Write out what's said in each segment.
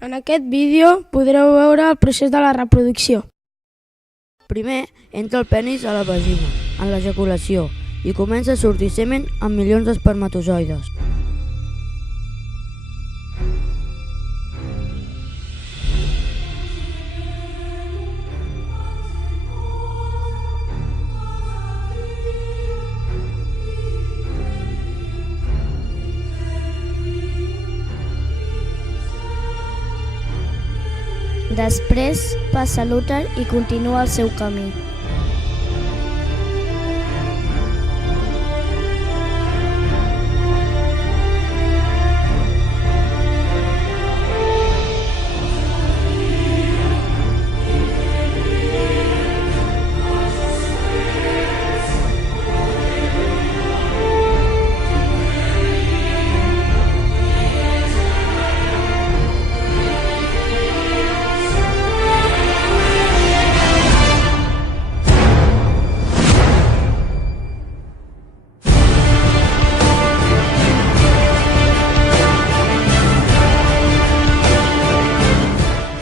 En aquest vídeo podreu veure el procés de la reproducció. Primer, entra el penis a la vagina, en l'ejaculació, i comença a sortir semen amb milions d'espermatozoides. Després passa l'úter i continua el seu camí.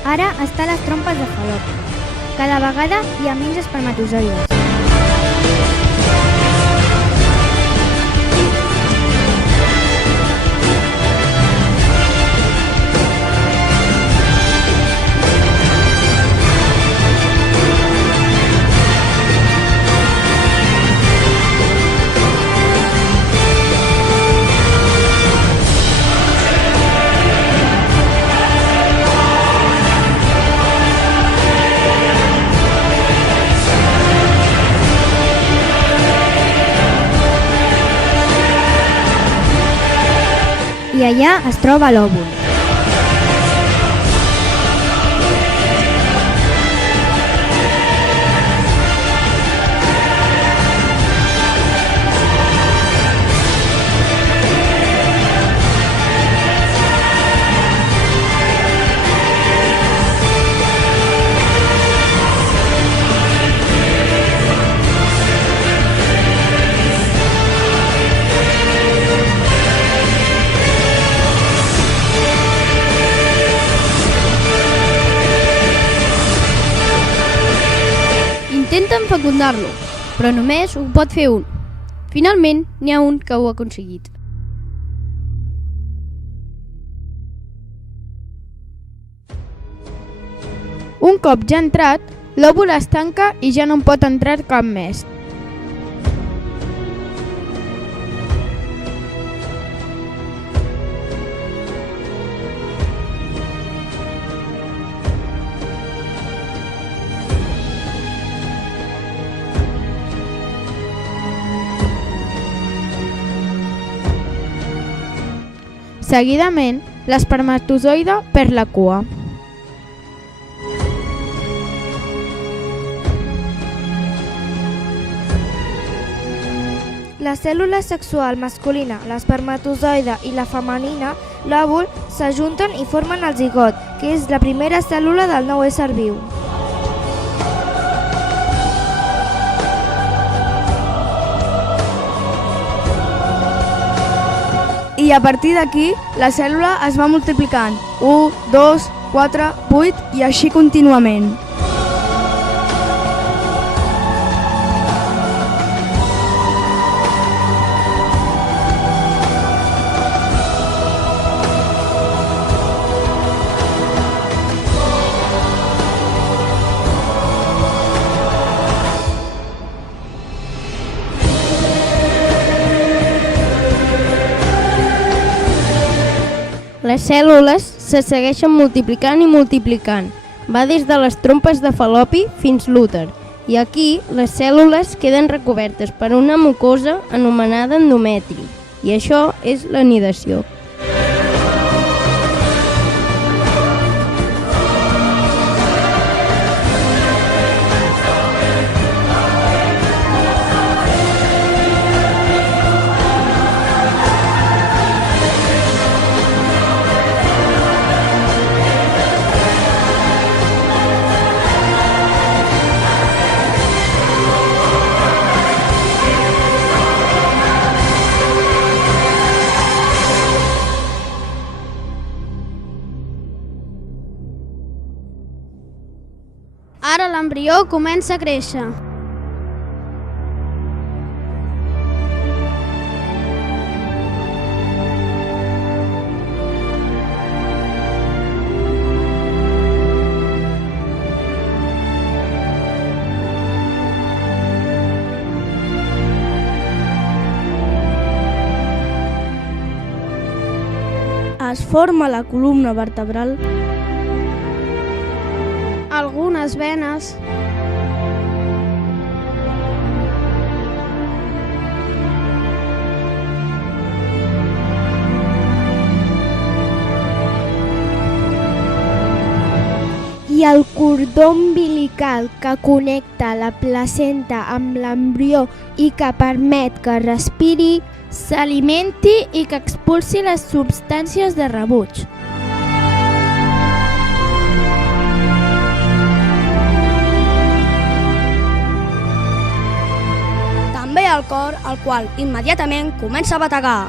Ara està a les trompes de Fallopi. Cada vegada hi ha menys espermatozoides. I allà es troba l'òvul. Intenten fecundar-lo, però només ho pot fer un. Finalment, n'hi ha un que ho ha aconseguit. Un cop ja entrat, l'òvul es tanca i ja no en pot entrar cap més. Seguidament, l'espermatozoide perd la cua. La cèl·lula sexual masculina, l'espermatozoide i la femenina, l'òvul, s'ajunten i formen el zigot, que és la primera cèl·lula del nou ésser viu. I a partir d'aquí, la cèl·lula es va multiplicant. 1, 2, 4, 8 i així contínuament. Les cèl·lules se segueixen multiplicant i multiplicant. Va des de les trompes de Fallopi fins l'úter. I aquí les cèl·lules queden recobertes per una mucosa anomenada endometri. I això és l'anidació. l'embrió comença a créixer. Es forma la columna vertebral. Algunes venes. I el cordó umbilical que connecta la placenta amb l'embrió i que permet que respiri, s'alimenti i que expulsi les substàncies de rebuig. També el cor, el qual immediatament comença a bategar.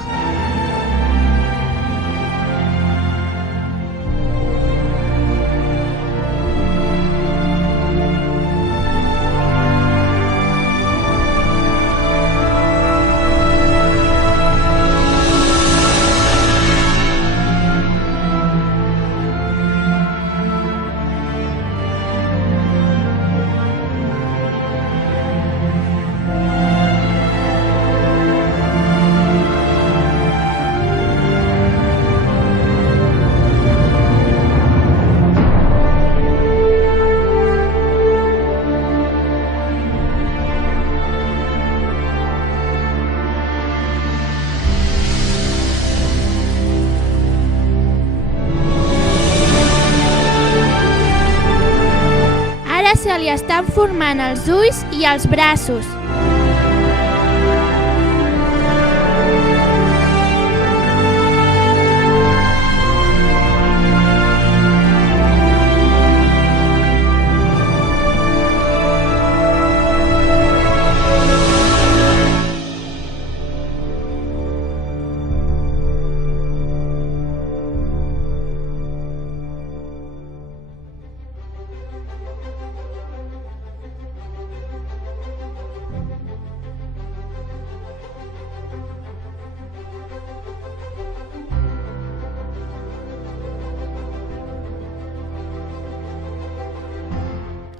Se li estan formant els ulls i els braços.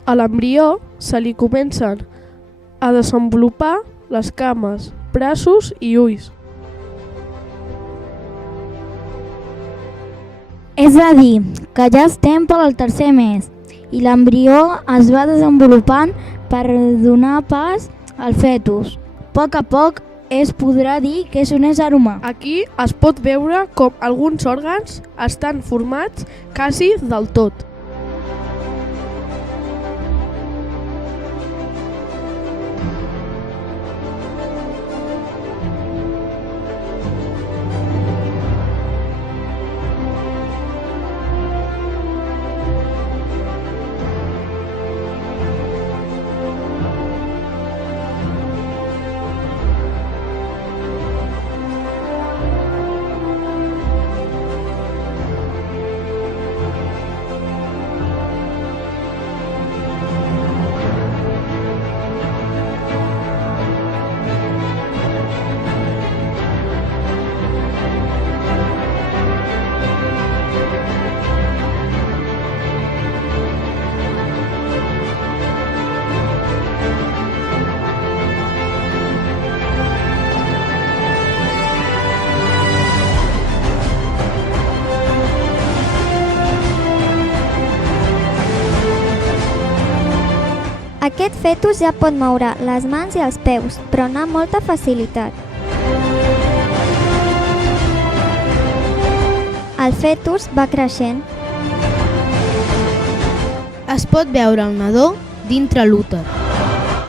A l'embrió se li comencen a desenvolupar les cames, braços i ulls. És a dir, que ja estem pel tercer mes i l'embrió es va desenvolupant per donar pas al fetus. A poc es podrà dir que és un ésser humà. Aquí es pot veure com alguns òrgans estan formats quasi del tot. Aquest fetus ja pot moure les mans i els peus, però no amb molta facilitat. El fetus va creixent. Es pot veure el nadó dintre l'úter.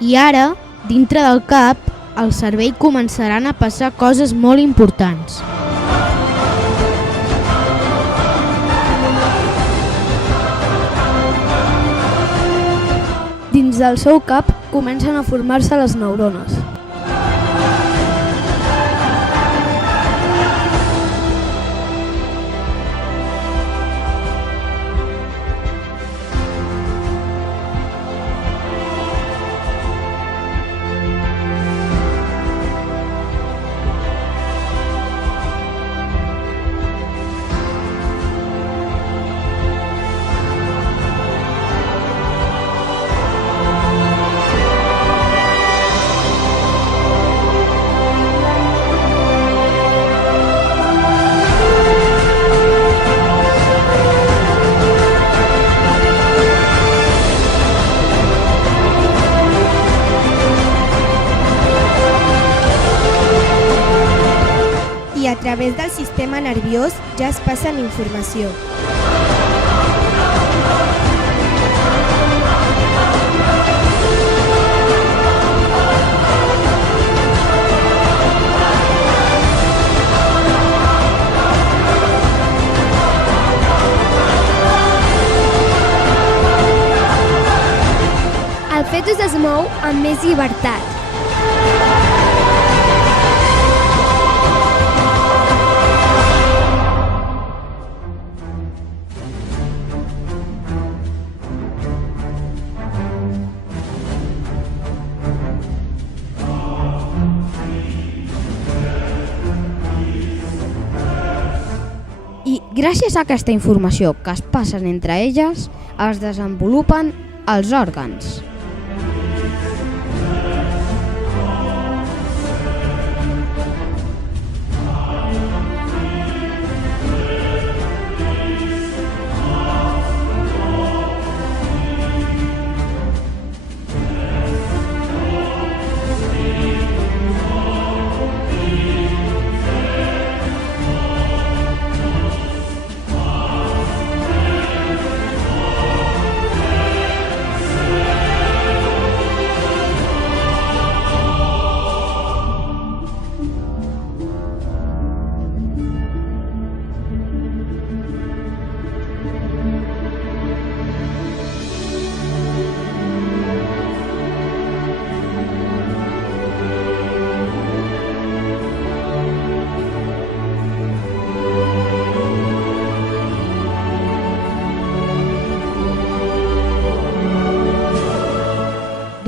I ara, dintre del cap, al cervell començaran a passar coses molt importants. Dins del seu cap comencen a formar-se les neurones. través del sistema nerviós ja es passen informació. El fetus es mou amb més llibertat. I gràcies a aquesta informació que es passen entre elles, es desenvolupen els òrgans.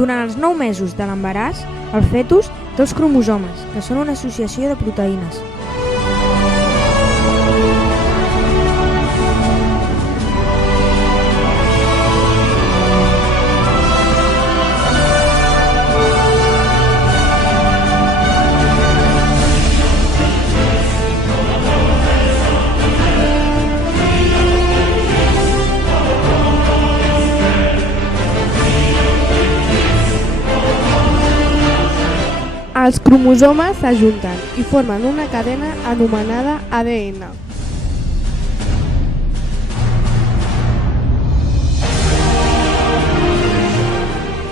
Durant els 9 mesos de l'embaràs, el fetus té els cromosomes, que són una associació de proteïnes. Els cromosomes s'ajunten i formen una cadena anomenada ADN.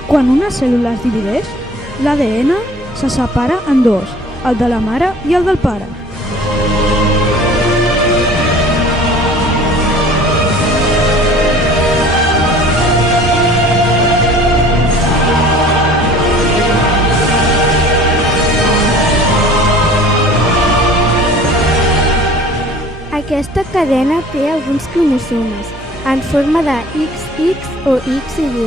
Quan una cèl·lula es divideix, l'ADN se separa en dos, el de la mare i el del pare. Aquesta cadena té alguns cromosomes en forma de XX o XY.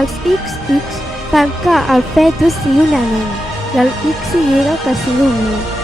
Els XX fan que el fetus sigui una nena i el XY que sigui un nen.